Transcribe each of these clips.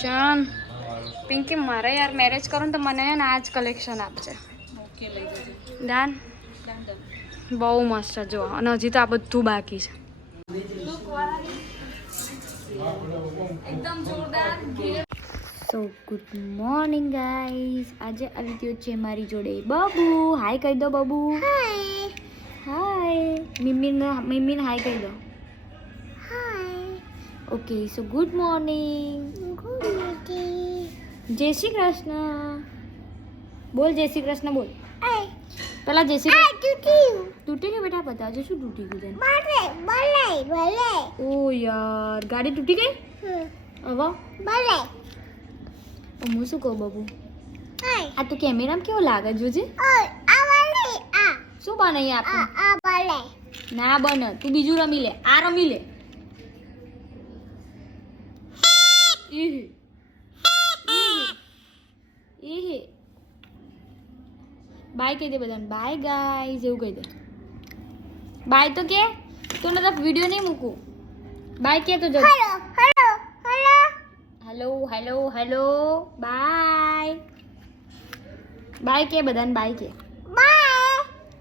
Collection. Pinky મારે યાર marriage કરું તો મને ને આ જ કલેક્શન આપજે. ઓકે લઈ જજો. ડન. બહુ મસ્ત છે જો, અને હજી તો આ બધું બાકી છે. એકદમ જોરદાર. સો ગુડ મોર્નિંગ ગાઈઝ. આજે આવી ગયો છે મારી જોડે બબુ. હાય કહી દો બબુ. હાય હાય. મિમીને હાય કહી દો. Hi. Okay so good morning. Good morning. જય શ્રી કૃષ્ણ બોલ. જય શ્રી કૃષ્ણ બોલ. પેલા જય શ્રી કૃષ્ણ. તૂટી ગઈ બેટા? બતાવજો શું તૂટી ગયું. ઓ યાર ગાડી તૂટી ગઈ. હવે હું શું કહું બબુ, આ તો કેમેરામાં કેવો લાગે જોજે. શું બનાવી આપણે? ના બને, તું બીજું રમી લે. આ રમી લે. બાય કહી દે બધાને. બાય ગાઈઝ એવું કહી દે. બાય તો કે તું તો વિડીયો નહીં મૂકું. બાય કે તો જો. Hello hello hello. Bye bye કે બધાને. બાય કે.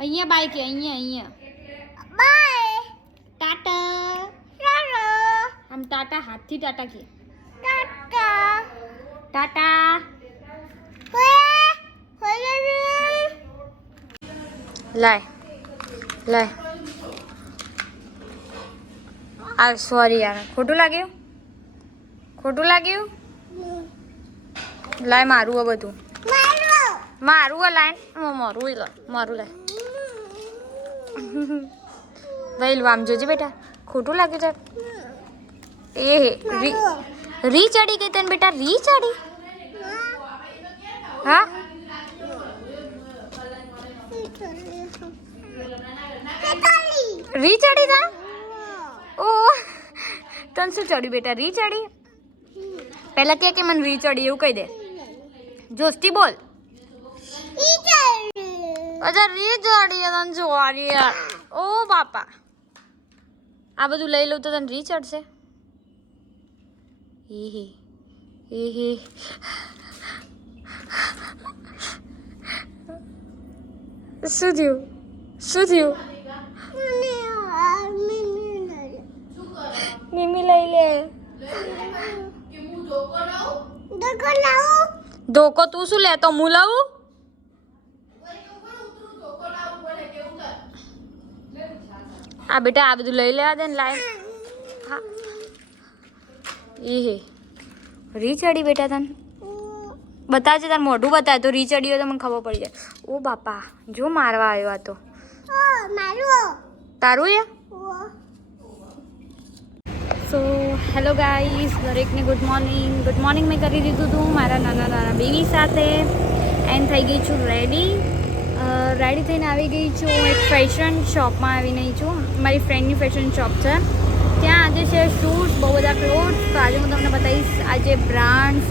અહીંયા બાય કે. અહીંયા ટાટા. આમ ટાટા હાથથી ટાટા કે. ટાટા. લાય આ સોરી યાર, ખોટું લાગ્યું. લાય મારું આ બધું મારું આ લાય. મારું લાય ભાઈ. આમ જોજે બેટા, ખોટું લાગ્યું તાર. એ રી ચડી ગઈ તને બેટા. રી ચડી. હા રી ચડી તા. ઓ તને શું ચડ્યું બેટા? રી ચડી. પહેલા કે મને રી ચડી એવું કહી દે. જોસ્તી બોલ. અચ્છા રી ચડી તને જોવાની યાર. ઓ બાપા, આ બધું લઈ લઉં તો તને રી ચડશે. શું થયું? મિમી લઈ લે. ધોકો તું શું લેતો? હું લાવું? આ બેટા આ બધું લઈ લેવા દે ને. લાય. હા રી ચડી બેટા તને? બતાવજે તાર મોઢું બતાવે તો રી ચડી હોય તો મને ખબર પડી જાય. ઓ બાપા જો મારવા આવ્યો આ તો. તારું યા. સો હેલો ગાઈઝ, દરેકને ગુડ મોર્નિંગ. મેં કરી દીધું હતું મારા નાના બેબી સાથે. એન્ડ થઈ ગઈ છું રેડી થઈને આવી ગઈ છું. એક ફેશન શોપમાં આવીને છું. મારી ફ્રેન્ડની ફેશન શોપ છે. ત્યાં આજે છે શૂઝ, બહુ બધા ક્લોથ્સ. તો આજે હું તમને બતાવીશ આજે બ્રાન્ડ્સ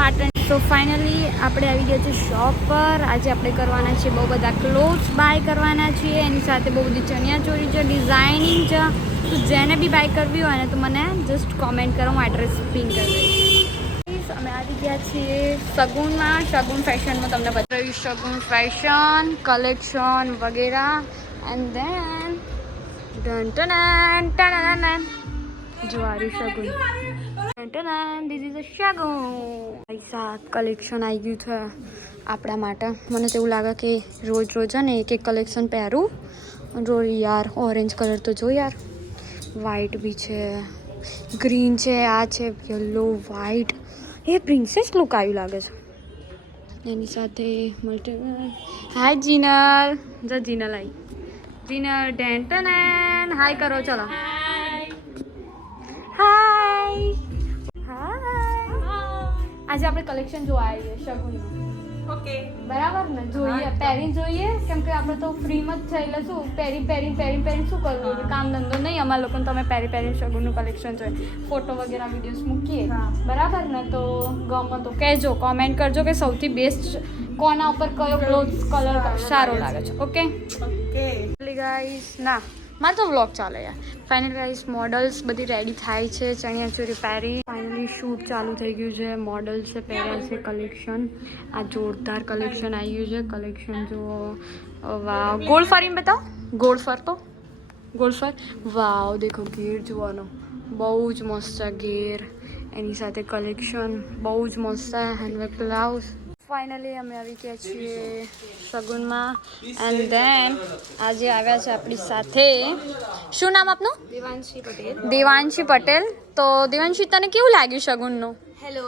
પાટણ. તો ફાઇનલી આપણે આવી ગયા છીએ શોપ પર. આજે આપણે કરવાના છે બહુ બધા ક્લોથ્સ બાય કરવાના છીએ. એની સાથે બહુ બધી ચણિયાચોળી છે, ડિઝાઇનિંગ છે. તો જેને બી બાય કરવી હોય ને તો મને જસ્ટ કોમેન્ટ કરો, હું એડ્રેસ પિન કરી દઈશ. અમે આવી ગયા છીએ સગુનમાં. સગુન ફેશનમાં તમને બતાવીશ સગુન ફેશન કલેક્શન વગેરે. એન્ડ ધેન જોવારી Sagun. This is a shagun. પૈસા કલેક્શન આવી ગયું છે આપણા માટે. મને તો એવું લાગે કે રોજ ને એક કલેક્શન પહેરું. રોજ યાર ઓરેન્જ કલર તો જો યાર. વ્હાઈટ બી છે, ગ્રીન છે, આ છે યલો વ્હાઈટ. એ પ્રિન્સેસ લુક આવ્યું લાગે છે. એની સાથે મલ્ટી. હાય જીનલ. જો જીનલ આવી. જીનલ ડેન્ટન. હાય કરો ચલો. હાય. આજે આપણે કલેક્શન જોવા આવીએ શગુનનું. ઓકે બરાબર ને? જોઈએ, પહેરીને જોઈએ. કેમ કે આપણે તો ફ્રીમાં જ છે એટલે શું પહેરીને શું કરવું? કામ ધંધો નહીં અમારા લોકોને. તમે પહેરીને શગુનનું કલેક્શન જોઈએ, ફોટો વગેરે વિડીયોઝ મૂકીએ. બરાબર ને? તો ગમે તો કહેજો, કોમેન્ટ કરજો કે સૌથી બેસ્ટ કોના ઉપર કયો ક્લોથ્સ કલર સારો લાગે છે. Okay guys. ના મારે તો વ્લોગ ચાલે યાર. ફાઇનલી ગાઈસ મોડલ્સ બધી રેડી થાય છે, ચણિયાચોળી પહેરી. ફાઇનલી શૂટ ચાલુ થઈ ગયું છે, મોડલ્સે પહેર્યા છે કલેક્શન. આ જોરદાર કલેક્શન આવી ગયું છે. કલેક્શન જુઓ. વાવ, ગોળ ફરીને બતાવો. ગોળ ફર તો ગોળ ફર. વાવ, દેખો ઘેર જોવાનો બહુ જ મસ્ત છે ઘેર. એની સાથે કલેક્શન બહુ જ મસ્ત છે. Handbag blouse. ફાઇનલી અમે આવી ગયા છીએ સગુનમાં. એન્ડ ધેન આજે આવ્યા છે આપણી સાથે, શું નામ આપનું? દેવાંશી પટેલ. દેવાંશી પટેલ. તો દેવાંશી, તને કેવું લાગ્યું શગુનનું? હેલો,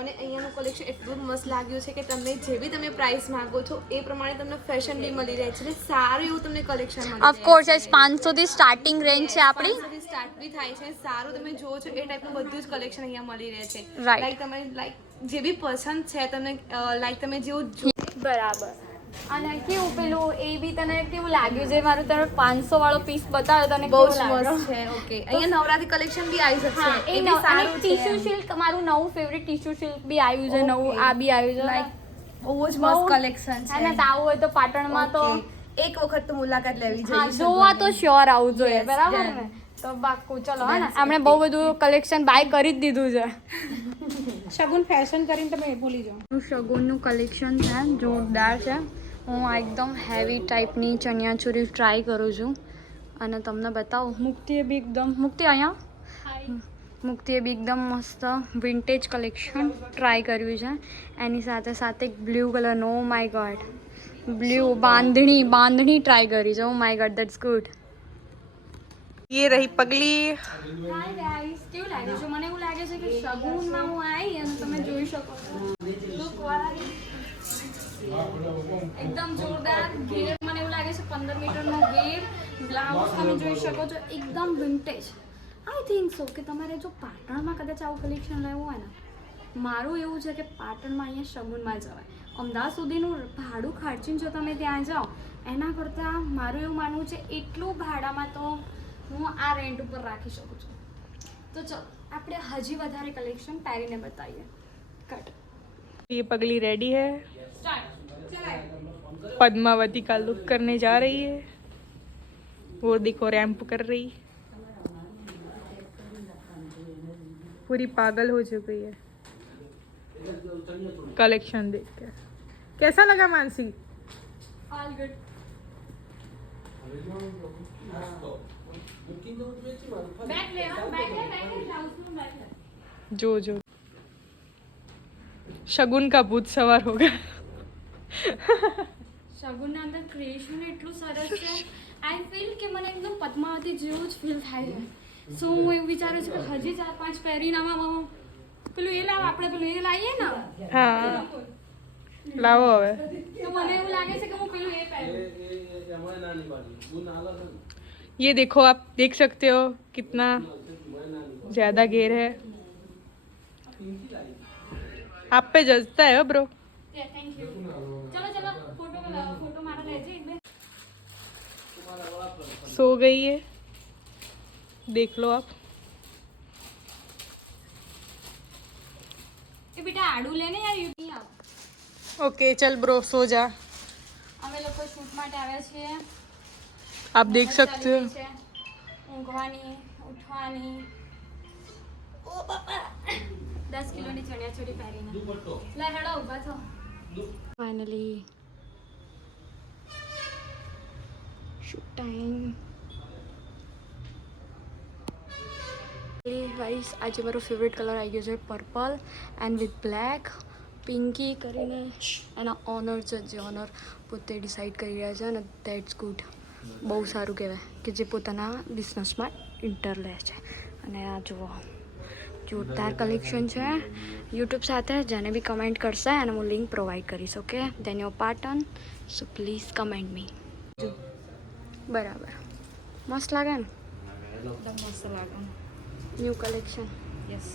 મને અહીંયાનું કલેક્શન એટલું મસ્ત લાગ્યું છે કે તમે જે બી તમે પ્રાઇસ માંગો છો એ પ્રમાણે તમને ફેશન બી મળી રહે છે. સારું એવું તમને કલેક્શન મળી રહે છે. ઓફકોર્સ 500 થી સ્ટાર્ટિંગ રેન્જ છે આપણી. 500 થી સ્ટાર્ટ બી થાય છે. સારું તમે જોવો છો એ ટાઈપનું બધું જ કલેક્શન અહીંયા મળી રહે છે. Right. લાઈક તમે જે બી પસંદ છે તમને લાઈક તમે જેવું બરાબર. અને કેવું પેલું એ બી તને કેવું લાગ્યું છે? મારું તને 500 વાળો પીસ બતાવ્યો, તને બહુ કેવું જ લાગ્યો? મસ્ત છે. ઓકે, અહીંયા નવરાત્રી કલેક્શન બી આવી શકશે. હા, એ બી સારું છે. ટીશ્યુ સિલ્ક મારું નવું ફેવરિટ ટીશ્યુ સિલ્ક બી આવ્યું છે. નવું આ બી આવ્યું છે. લાઈક બહુ જ મસ્ત કલેક્શન છે. અને આવું હોય તો પાટણમાં તો એક વખત તો મુલાકાત લેવી હા, જોઈએ. જોવા તો શ્યોર આવવું જોઈએ. Yes, બરાબર yeah. ને? તો બાકુ ચલો હે ને, આપણે બહુ બધું કલેક્શન બાય કરી જ દીધું છે. શગુન ફેશન કરીને તમે ભૂલી જાઓ. શગુનનું કલેક્શન છે, જોરદાર છે. હું આ એકદમ હેવી ટાઈપની ચણિયાચોળી ટ્રાય કરું છું અને તમને બતાવું. મુક્તિએ બી એકદમ, મુક્તિ અહીંયા, મુક્તિએ બી એકદમ મસ્ત વિન્ટેજ કલેક્શન ટ્રાય કર્યું છે. એની સાથે સાથે એક બ્લુ કલરનો, oh my God, blue bandhani try કરી છે. Oh my God, that's good. ये रही पगली. હાય ગાઈસ, કેવું લાગે છે? મને એવું લાગે છે કે શગુનમાં હું આવી અને તમે જોઈ શકો છો લુક વાળી એકદમ જોરદાર ઘેર. મને એવું લાગે છે 15 મીટરનો ઘેર. બ્લાઉઝ તમે જોઈ શકો છો એકદમ વિન્ટેજ. આઈ થિંક સો કે તમારે જો પાટણમાં કદાચ આવું કલેક્શન લેવું હોય ને, મારું એવું છે કે પાટણમાં અહીંયા શગુનમાં જવાય. અમદાવાદ સુધીનું ભાડું ખર્ચીને જો તમે ત્યાં જાઓ એના કરતાં મારું એવું માનવું છે એટલું ભાડામાં તો હું આ રેન્ટ ઉપર રાખી શકું છું. તો ચલો આપણે હજી વધારે કલેક્શન પહેરીને બતાવીએ. કટ ये पगली रेडी है, સ્ટાર્ટ. पद्मावती का लुक करने जा रही है. वो देखो रैंप कर रही, पूरी पागल हो चुकी है कलेक्शन देख के. कैसा लगा मानसी? All good. બેક લે, હા બેક લે, બ્લાઉઝનું બેક લે. जो जो शगुन का भूत सवार हो गया. શગુનના અંદર ક્રિએશન એટલું સરસ છે. આઈ ફીલ કે મને એકદમ પદ્માવતી જેવું જ ફીલ થાય છે. સો હું એવું વિચારું છું કે હજી 4-5 પહેરીને આમાં પેલું એ લાવ, આપણે પેલું એ લાવીએ ને, हाँ लाओ હવે. તો મને એવું લાગે છે કે હું પેલું એ પહેરું. ये देखो, आप देख सकते हो कितना ज्यादा घेर है. आप पे जचता है ब्रो. Thank you. ચલો ચલો ફોટો મારા લેજે એક બે. सो गई है, देख लो आप. એ બેટા આડું લેને યાર, યુ આવ. ओके चल ब्रो सो जा. અમે લોકો શૂટ માટે આવ્યા છીએ. आप देख सकते हो. છે ઊંઘવાની, ઉઠવાની. ઓ બાપા, 10 કિલોની ચણિયાચોળી પહેરીને લે હેડો ઊભા થો. Finally shoot time. ગાઈસ આજે મારો ફેવરેટ કલર આવી ગયો છે purple and with black. Pinky કરીને એના ઓનર છે, જે ઓનર પોતે ડિસાઈડ કરી રહ્યા છે અને દેટ્સ ગુડ. બહુ સારું કહેવાય કે જે પોતાના બિઝનેસમાં ઇન્ટર લે છે. અને આ જુઓ જોરદાર કલેક્શન છે. યુટ્યુબ સાથે જેને બી કમેન્ટ કરશે અને હું લિંક પ્રોવાઈડ કરીશ. Okay, then your Patan, so please comment me. બરાબર, મસ્ત લાગે ને? એકદમ મસ્ત લાગે. New collection yes.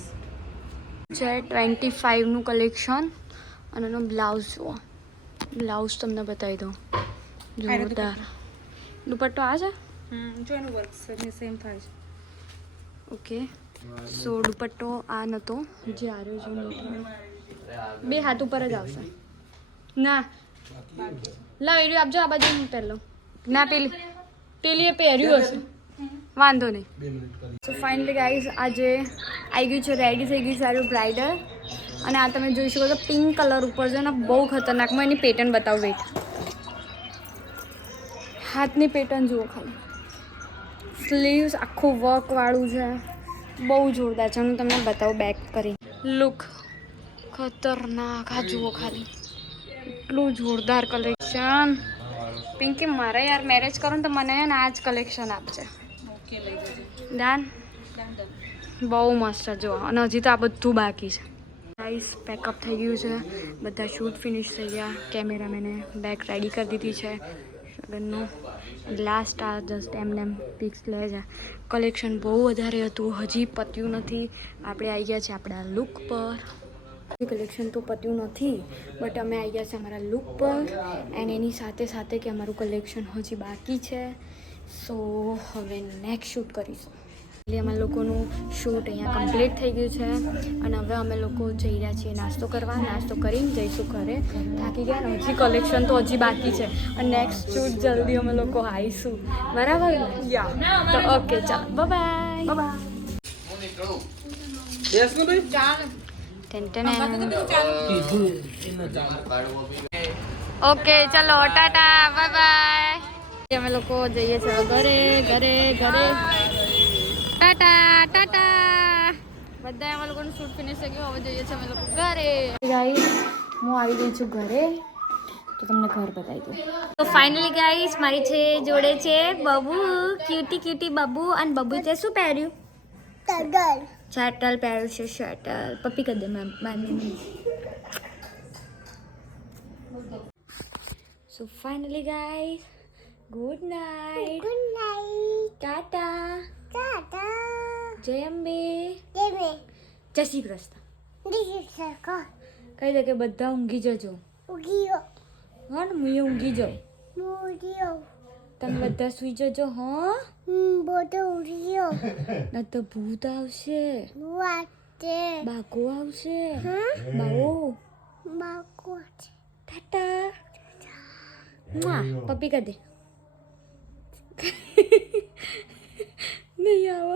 છે 25નું કલેક્શન. અને એનો બ્લાઉઝ જુઓ. બ્લાઉઝ તમને બતાવી દઉં, જોરદાર. દુપટ્ટો આ છે. જો એનું વર્ક સેમ થાય છે. ઓકે, સો દુપટ્ટો આ નહોતો જે આર્યો છે બે હાથ ઉપર જ આવશે. ના લાવ એડ્યું આપજો આ બાજુ પહેલો. ના પેલી પેલીએ પહેર્યું હશે વાંધો નહીં. સો ફાઇનલી ગાઈઝ આજે આવી ગયું છે, રેડી થઈ ગયું છે સારું બ્રાઇડલ. અને આ તમે જોઈ શકો છો પિંક કલર ઉપર છે ને, બહુ ખતરનાક. હું એની પેટર્ન બતાવું, વેટ. હાથની પેટર્ન જુઓ ખાલી, સ્લીવ્સ આખું વર્કવાળું છે, બહુ જોરદાર છે. હું તમને બતાવું બેક કરી. લુક ખતરનાક, આ જુઓ ખાલી, એટલું જોરદાર કલેક્શન. પિંકી મારે યાર મેરેજ કરો ને તો મને ને આ જ કલેક્શન આપજે. ડન, બહુ મસ્ત છે જો. અને હજી તો આ બધું બાકી છે. ગાઈસ પેકઅપ થઈ ગયું છે, બધા શૂટ ફિનિશ થઈ ગયા. કેમેરામેને બેગ રેડી કરી દીધી છે. સગનનું લાસ્ટ આ જસ્ટ એમને પિક્સ લે છે. કલેક્શન બહુ વધારે હતું, હજી પત્યું નથી. આપણે આવી ગયા છે આપણા લુક પર. કલેક્શન તો પત્યું નથી, બટ અમે આવી ગયા છે અમારા લુક પર. એન્ડ એની સાથે સાથે કે અમારું કલેક્શન હજી બાકી છે. સો હવે નેક્સ્ટ શૂટ કરીશું. એટલે અમારા લોકોનું શૂટ અહીંયા કમ્પ્લીટ થઈ ગયું છે. અને હવે અમે લોકો જઈ રહ્યા છીએ નાસ્તો કરવા. નાસ્તો કરીને જઈશું ઘરે. થાકી ગયા ને, હજી કલેક્શન તો હજી બાકી છે. અને નેક્સ્ટ શૂટ જલ્દી અમે લોકો આવીશું, બરાબર? તો ઓકે, ચાલો બાય બાય. ઓકે ચલો ટાટા બાય બાય. અમે લોકો જઈએ છીએ ઘરે ઘરે ઘરે. ટાટા ટાટા. બધા અમે લોકોનું શૂટ ફિનિશ થઈ ગયું, હવે જઈએ છીએ અમે લોકો ઘરે. ગાઈસ હું આવી ગઈ છું ઘરે, તો તમને ઘર બતાવી દઉં. તો ફાઇનલી ગાઈસ મારી છે જોડે છે બબુ, ક્યુટી ક્યુટી બબુ. અને બબુ તે શું પહેર્યું? શટલ પહેર્યું છે, શટલ. પપ્પી કરી દે ma'am. So finally guys good night. Good night. Tata. Tata. જય અંબે. જય શ્રી કૃષ્ણ. કહી દે કે બધા ઊંઘી જજો. હા ને, હું ઊંઘી જાઉં, તમે બધા સુઈ જજો. હા, ના તો ભૂત આવશે, બાઘો આવશે. બાવો ટાટા. પપ્પી કરી દે. નહીં આવો.